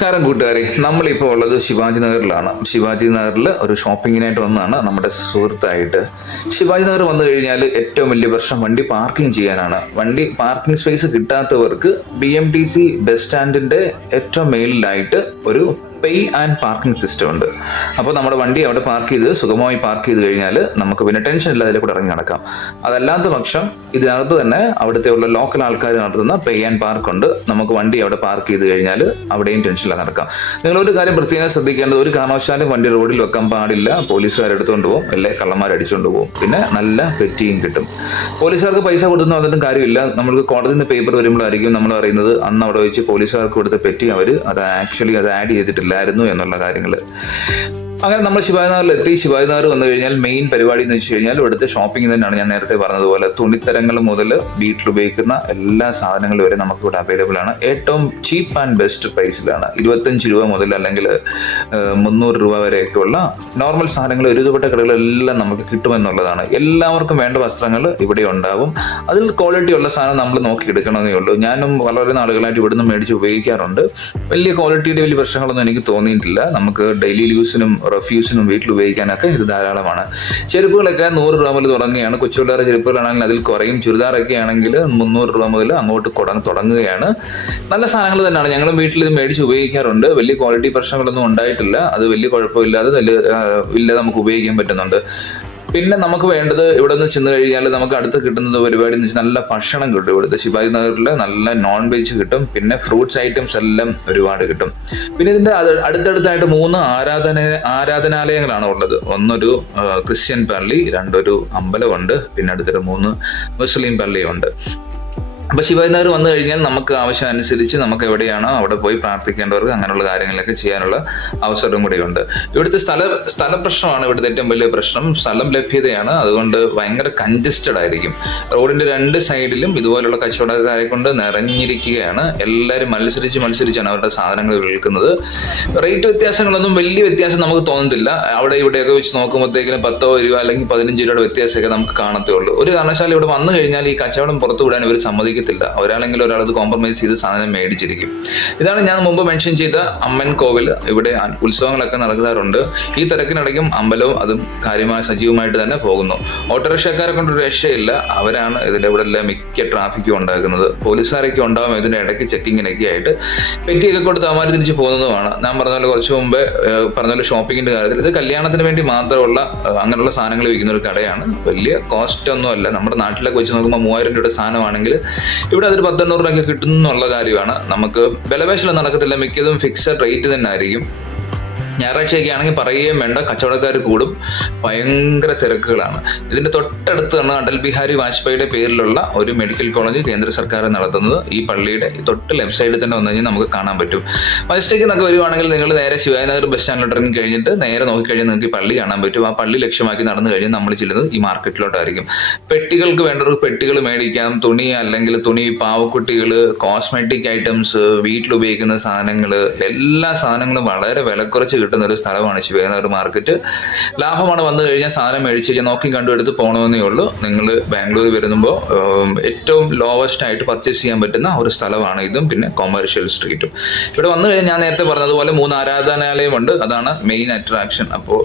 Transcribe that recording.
നമസ്കാരം കൂട്ടുകാരെ. നമ്മളിപ്പോൾ ഉള്ളത് ശിവാജി നഗറിലാണ്. ശിവാജി നഗറിൽ ഒരു ഷോപ്പിങ്ങിനായിട്ട് വന്നതാണ് നമ്മുടെ സുഹൃത്തായിട്ട്. ശിവാജി നഗർ വന്നു കഴിഞ്ഞാൽ ഏറ്റവും വലിയ പ്രശ്നം വണ്ടി പാർക്കിംഗ് ചെയ്യാനാണ്. വണ്ടി parking space കിട്ടാത്തവർക്ക് B M T C bus സ്റ്റാൻഡിന്റെ ഏറ്റവും മേളിലായിട്ട് ഒരു പേ ആൻഡ് പാർക്കിംഗ് സിസ്റ്റം ഉണ്ട്. അപ്പോൾ നമ്മുടെ വണ്ടി അവിടെ പാർക്ക് ചെയ്ത് സുഗമമായി പാർക്ക് ചെയ്ത് കഴിഞ്ഞാൽ നമുക്ക് പിന്നെ ടെൻഷൻ ഇല്ല അതിൽ കൂടെ ഇറങ്ങി നടക്കാം. അതല്ലാത്ത പക്ഷം ഇതിനകത്ത് തന്നെ അവിടുത്തെ ഉള്ള ലോക്കൽ ആൾക്കാർ നടത്തുന്ന പേ ആൻഡ് പാർക്ക് ഉണ്ട്. നമുക്ക് വണ്ടി അവിടെ പാർക്ക് ചെയ്ത് കഴിഞ്ഞാൽ അവിടെയും ടെൻഷൻ ഇല്ല നടക്കാം. നിങ്ങൾ ഒരു കാര്യം പ്രത്യേകം ശ്രദ്ധിക്കേണ്ടത് ഒരു കാരണവശാലും വണ്ടി റോഡിൽ വെക്കാൻ പാടില്ല. പോലീസുകാരെടുത്തുകൊണ്ട് പോകും അല്ലെങ്കിൽ കള്ളന്മാരടിച്ചുകൊണ്ട് പോകും പിന്നെ നല്ല പെറ്റിയും കിട്ടും. പോലീസുകാർക്ക് പൈസ കൊടുത്തു വന്നിട്ടും കാര്യമില്ല. നമ്മൾക്ക് കോടതിയിൽ നിന്ന് പേപ്പർ വരുമ്പോഴായിരിക്കും നമ്മൾ അറിയുന്നത് അന്ന് അവിടെ വെച്ച് പോലീസുകാർക്ക് കൊടുത്ത പെറ്റി അവർ അത് ആക്ച്വലി അത് ആഡ് ചെയ്തിട്ടില്ലായിരുന്നു എന്നുള്ള കാര്യങ്ങൾ അങ്ങനെ നമ്മൾ ശിവാജിനഗറിൽ എത്തി ശിവാജിനഗർ വന്നു കഴിഞ്ഞാൽ മെയിൻ പരിപാടി എന്ന് വെച്ച് കഴിഞ്ഞാൽ ഇവിടുത്തെ ഷോപ്പിംഗ് തന്നെയാണ്. ഞാൻ നേരത്തെ പറഞ്ഞതുപോലെ തുണിത്തരങ്ങൾ മുതൽ വീട്ടിൽ ഉപയോഗിക്കുന്ന എല്ലാ സാധനങ്ങളും വരെ നമുക്ക് ഇവിടെ അവൈലബിൾ ആണ്. ഏറ്റവും ചീപ്പ് ആൻഡ് ബെസ്റ്റ് പ്രൈസിലാണ് ഇരുപത്തഞ്ച് രൂപ മുതൽ അല്ലെങ്കിൽ മുന്നൂറ് രൂപ വരെയൊക്കെയുള്ള നോർമൽ സാധനങ്ങൾ ഒരുതുപെട്ട കടകളെല്ലാം നമുക്ക് കിട്ടുമെന്നുള്ളതാണ്. എല്ലാവർക്കും വേണ്ട വസ്ത്രങ്ങൾ ഇവിടെ ഉണ്ടാവും. അതിൽ ക്വാളിറ്റി ഉള്ള സാധനം നമ്മൾ നോക്കി എടുക്കണമെന്നേ ഉള്ളൂ. ഞാനും വളരെ നാളുകളായിട്ട് ഇവിടുന്ന് മേടിച്ച് ഉപയോഗിക്കാറുണ്ട്. വലിയ ക്വാളിറ്റിയുടെ വലിയ പ്രശ്നങ്ങളൊന്നും എനിക്ക് തോന്നിയിട്ടില്ല. നമുക്ക് ഡെയിലി യൂസിനും റെഫ്യൂസിനും വീട്ടിൽ ഉപയോഗിക്കാനൊക്കെ ഇത് ധാരാളമാണ്. ചെരുപ്പുകളൊക്കെ നൂറ് രൂപ മുതൽ തുടങ്ങുകയാണ്. കൊച്ചുപിള്ളേരുടെ ചെരുപ്പുകളാണെങ്കിൽ അതിൽ കുറയും. ചുരിദാറൊക്കെ ആണെങ്കിൽ മുന്നൂറ് രൂപ മുതൽ അങ്ങോട്ട് തുടങ്ങ തുടങ്ങുകയാണ്. നല്ല സാധനങ്ങൾ തന്നെയാണ്. ഞങ്ങളും വീട്ടിൽ ഇത് മേടിച്ച് ഉപയോഗിക്കാറുണ്ട്. വലിയ ക്വാളിറ്റി പ്രശ്നങ്ങളൊന്നും ഉണ്ടായിട്ടില്ല. അത് വലിയ കുഴപ്പമില്ലാതെ ആ, ഇല്ലാതെ നമുക്ക് ഉപയോഗിക്കാൻ പറ്റുന്നുണ്ട്. പിന്നെ നമുക്ക് വേണ്ടത് ഇവിടെ നിന്ന് ചെന്ന് കഴിഞ്ഞാൽ നമുക്ക് അടുത്ത് കിട്ടുന്നത് പരിപാടി എന്ന് വെച്ചാൽ നല്ല ഭക്ഷണം കിട്ടും ഇവിടുത്തെ ശിവാജി നഗറിൽ നല്ല നോൺ വെജ് കിട്ടും. പിന്നെ ഫ്രൂട്ട്സ് ഐറ്റംസ് എല്ലാം ഒരുപാട് കിട്ടും. പിന്നെ ഇതിന്റെ അടുത്തടുത്തായിട്ട് മൂന്ന് ആരാധന ആരാധനാലയങ്ങളാണ് ഉള്ളത്. ഒന്നൊരു ക്രിസ്ത്യൻ പള്ളി രണ്ടൊരു അമ്പലമുണ്ട്. പിന്നെ അടുത്തൊരു മൂന്ന് മുസ്ലിം പള്ളിയുണ്ട്. അപ്പൊ ശിവാജി നഗർ വന്നു കഴിഞ്ഞാൽ നമുക്ക് ആവശ്യം അനുസരിച്ച് നമുക്ക് എവിടെയാണോ അവിടെ പോയി പ്രാർത്ഥിക്കേണ്ടവർക്ക് അങ്ങനെയുള്ള കാര്യങ്ങളൊക്കെ ചെയ്യാനുള്ള അവസരം കൂടിയുണ്ട്. ഇവിടുത്തെ സ്ഥല സ്ഥല പ്രശ്നമാണ് ഇവിടുത്തെ ഏറ്റവും വലിയ പ്രശ്നം. സ്ഥലം ലഭ്യതയാണ്. അതുകൊണ്ട് ഭയങ്കര കൺജസ്റ്റഡ് ആയിരിക്കും. റോഡിന്റെ രണ്ട് സൈഡിലും ഇതുപോലുള്ള കച്ചവടക്കാരെ കൊണ്ട് നിറഞ്ഞിരിക്കുകയാണ്. എല്ലാവരും മത്സരിച്ച് മത്സരിച്ചാണ് അവരുടെ സാധനങ്ങൾ വിൽക്കുന്നത്. റേറ്റ് വ്യത്യാസങ്ങളൊന്നും വലിയ വ്യത്യാസം നമുക്ക് തോന്നുന്നില്ല അവിടെ ഇവിടെയൊക്കെ വെച്ച് നോക്കുമ്പോഴത്തേക്കിനും പത്തോ രൂപ അല്ലെങ്കിൽ പതിനഞ്ച് രൂപയുടെ വ്യത്യാസമൊക്കെ നമുക്ക് കാണത്തേ ഉള്ളൂ. ഒരു കാരണവശാലും ഇവിടെ വന്നു കഴിഞ്ഞാൽ ഈ കച്ചവടം പുറത്തു വിടാൻ ഇവർ സമ്മതിക്കത്തില്ല ഒരാളെങ്കിലും അത് കോംപ്രമൈസ് ചെയ്ത് സാധനം മേടിച്ചിരിക്കും. ഇതാണ് ഞാൻ മുമ്പ് മെൻഷൻ ചെയ്ത അമ്മൻ കോവിൽ. ഇവിടെ ഉത്സവങ്ങളൊക്കെ നടക്കാറുണ്ട്. ഈ തിരക്കിനിടയ്ക്കും അമ്പലവും അതും കാര്യമായ സജീവമായിട്ട് തന്നെ പോകുന്നു. ഓട്ടോറിക്ഷക്കാരെ കൊണ്ട് രക്ഷയില്ല. അവരാണ് ഇതിന്റെ ഇവിടെ എല്ലാം മിക്ക ട്രാഫിക്കും ഉണ്ടാക്കുന്നത്. പോലീസുകാരൊക്കെ ഉണ്ടാവും. ഇതിന്റെ ഇടയ്ക്ക് ചെക്കിങ്ങിനൊക്കെ ആയിട്ട് പെറ്റിയൊക്കെ കൊടുത്ത് അമാര് തിരിച്ച് പോകുന്നതുമാണ്. ഞാൻ പറഞ്ഞ പോലെ കുറച്ച് മുമ്പേ പറഞ്ഞ പോലെ ഷോപ്പിങ്ങിന്റെ കാര്യത്തിൽ ഇത് കല്യാണത്തിന് വേണ്ടി മാത്രമുള്ള അങ്ങനെയുള്ള സാധനങ്ങൾ വിൽക്കുന്ന ഒരു കടയാണ്. വലിയ കോസ്റ്റ് ഒന്നുമല്ല. നമ്മുടെ നാട്ടിലൊക്കെ വെച്ച് നോക്കുമ്പോൾ മൂവായിരം രൂപയുടെ സാധനമാണെങ്കിൽ ഇവിടെ അതൊരു പത്തെണ്ണൂറ് രൂപയ്ക്ക് കിട്ടുന്നുള്ള കാര്യമാണ്. നമുക്ക് വിലപേശലം നടക്കത്തില്ല. മിക്കതും ഫിക്സഡ് റേറ്റ് തന്നെ ആയിരിക്കും ഞായറാഴ്ചയൊക്കെ ആണെങ്കിൽ പറയുകയും വേണ്ട. കച്ചവടക്കാർ കൂടും. ഭയങ്കര തിരക്കുകളാണ്. ഇതിന്റെ തൊട്ടടുത്ത് തന്നെ അടൽ ബിഹാരി വാജ്പേയിയുടെ പേരിലുള്ള ഒരു മെഡിക്കൽ കോളേജ് കേന്ദ്ര സർക്കാർ നടത്തുന്നത് ഈ പള്ളിയുടെ തൊട്ട് ലെഫ്റ്റ് സൈഡിൽ തന്നെ വന്നു കഴിഞ്ഞാൽ നമുക്ക് കാണാൻ പറ്റും. മജിസ്റ്റേക്ക് നമുക്ക് വരുവാണെങ്കിൽ നിങ്ങൾ നേരെ ശിവാനഗർ ബസ് സ്റ്റാൻഡിലോട്ട് ഇറങ്ങി കഴിഞ്ഞിട്ട് നേരെ നോക്കിക്കഴിഞ്ഞാൽ നിങ്ങൾക്ക് ഈ പള്ളി കാണാൻ പറ്റും. ആ പള്ളി ലക്ഷ്യമാക്കി നടന്നു കഴിഞ്ഞാൽ നമ്മൾ ചെല്ലുന്നത് ഈ മാർക്കറ്റിലോട്ടായിരിക്കും. പെട്ടികൾക്ക് വേണ്ടവർക്ക് പെട്ടികൾ മേടിക്കാം. തുണി അല്ലെങ്കിൽ തുണി പാവക്കുട്ടികൾ കോസ്മെറ്റിക് ഐറ്റംസ് വീട്ടിൽ ഉപയോഗിക്കുന്ന സാധനങ്ങൾ എല്ലാ സാധനങ്ങളും വളരെ വിലക്കുറച്ച് കിട്ടുന്ന ഒരു സ്ഥലമാണ് ശിവനഗർ മാർക്കറ്റ് ലാഭമാണ് വന്നു കഴിഞ്ഞാൽ സാധനം മേടിച്ച് കഴിഞ്ഞാൽ നോക്കി കണ്ടുപിടുത്ത് പോകണമെന്നേ ഉള്ളൂ. നിങ്ങൾ ബാംഗ്ലൂർ വരുമ്പോൾ ഏറ്റവും ലോവസ്റ്റ് ആയിട്ട് പർച്ചേസ് ചെയ്യാൻ പറ്റുന്ന ഒരു സ്ഥലമാണ് ഇതും പിന്നെ കൊമേഴ്ഷ്യൽ സ്ട്രീറ്റും ഇവിടെ വന്നു കഴിഞ്ഞാൽ ഞാൻ നേരത്തെ പറഞ്ഞതുപോലെ മൂന്ന് ആരാധനാലയമുണ്ട്. അതാണ് മെയിൻ അട്രാക്ഷൻ അപ്പോൾ